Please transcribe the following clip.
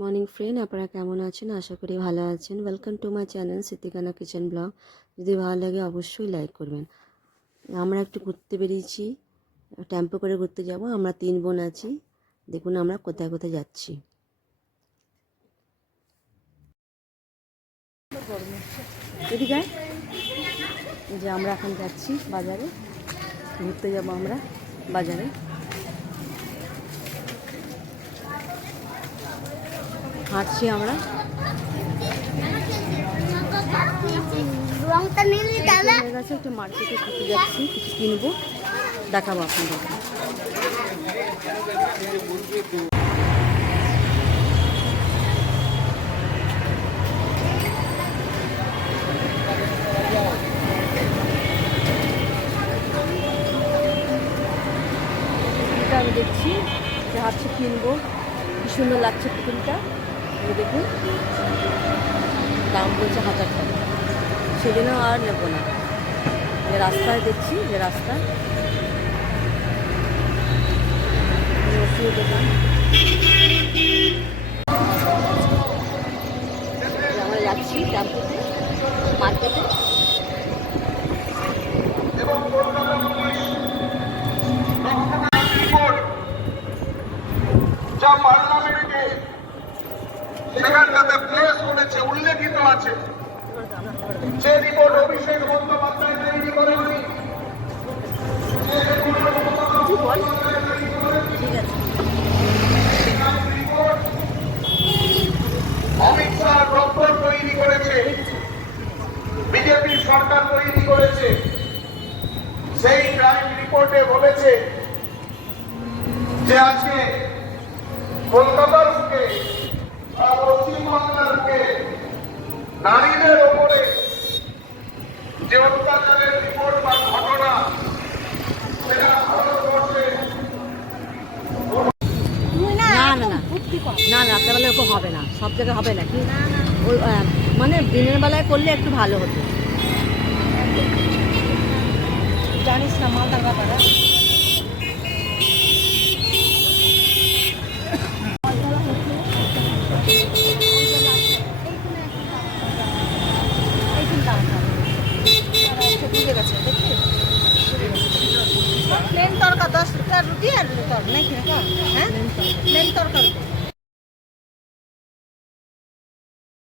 Morning friend, আপনারা কেমন আছেন? আশা করি ভালো আছেন। Welcome to my channel Siddiqana kitchen blog. যদি ভালো লাগে অবশ্যই লাইক করবেন। আমরা একটু ঘুরতে বেরিয়েছি, টেম্পো করে ঘুরতে যাব। আমরা 3 বোন আছি। দেখুন আমরা কোথায় কোথায় যাচ্ছি। এদিকে যে আমরা এখন যাচ্ছি বাজারে, ঘুরতে যাব আমরা বাজারে। হাঁটছি আমরা। একটু মার্কেটে ঘুরতে যাচ্ছি, কিছু কিনবো, দেখাবো আপনাদের। আমি দেখছি যে হাঁটছি, কিনবো। কি সুন্দর লাগছে পুতুলটা, দেখুন। দাম বলছে 1000 টাকা, সেই জন্য আর নেবো না। যে রাস্তায় দেখছি, যে রাস্তা ওষুধ দোকান, আমরা যাচ্ছি টেম্পোতে মার্কেটে। যা পার্লামেন্টে সেখানটাতে প্লেস করেছে, উল্লেখিত আছে, যে রিপোর্ট অভিষেক বন্দ্যোপাধ্যায় তৈরি করেননি, অমিত শাহ দপ্তর তৈরি করেছে, বিজেপির সরকার তৈরি করেছে। সেই ক্রাইম রিপোর্টে বলেছে যে আজকে কলকাতার বুকে, পশ্চিমবাংলার বুকে নারীদের ওপরে যে অত্যাচারের রিপোর্ট বা ঘটনা, সেটা ভারতবর্ষে না রাত্রেবেলায় ওরকম হবে না, সব জায়গায় হবে নাকি? ওই মানে দিনের বেলায় করলে একটু ভালো হতো। জানিস না মালদার ব্যাপারে। প্লেন তরকা 10 টাকা রুটি আর তরকা নাকি? হ্যাঁ প্লেন তরকারি